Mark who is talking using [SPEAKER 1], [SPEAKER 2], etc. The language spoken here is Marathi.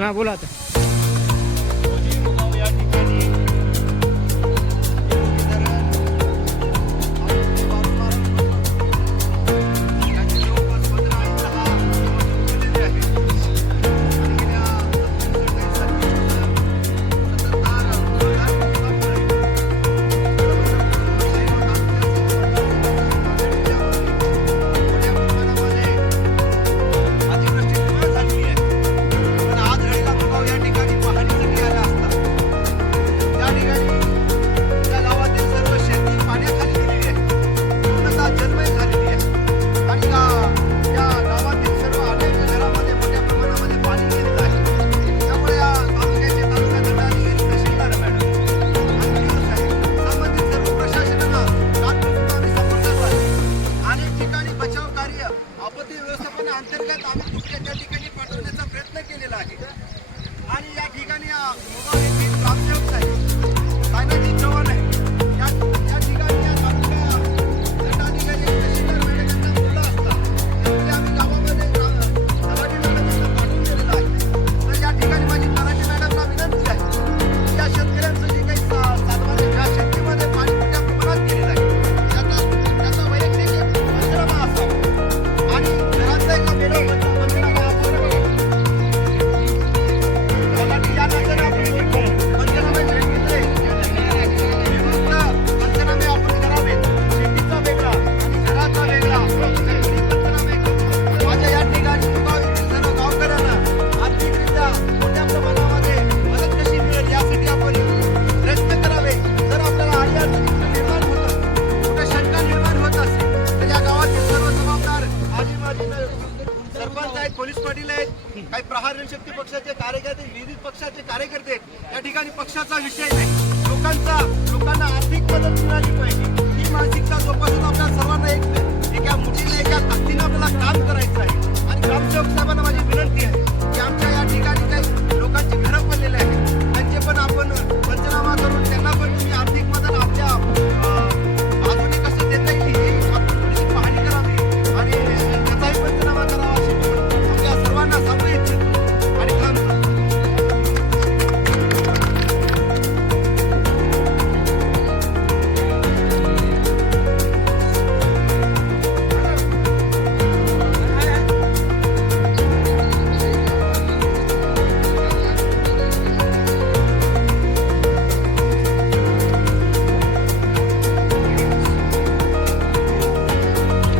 [SPEAKER 1] ના બોલાતા. आणि बचाव कार्य आपत्ती व्यवस्थापना अंतर्गत आम्ही तुमच्या त्या ठिकाणी पाठवण्याचा प्रयत्न केलेला आहे. आणि या ठिकाणी मोबाईल आहेत पोलीस पाटील आहेत काही प्रहार शक्ती पक्षाचे कार्यकर्ते विविध पक्षाचे कार्यकर्ते या ठिकाणी पक्षाचा विषय नाही. लोकांचा लोकांना आर्थिक मदत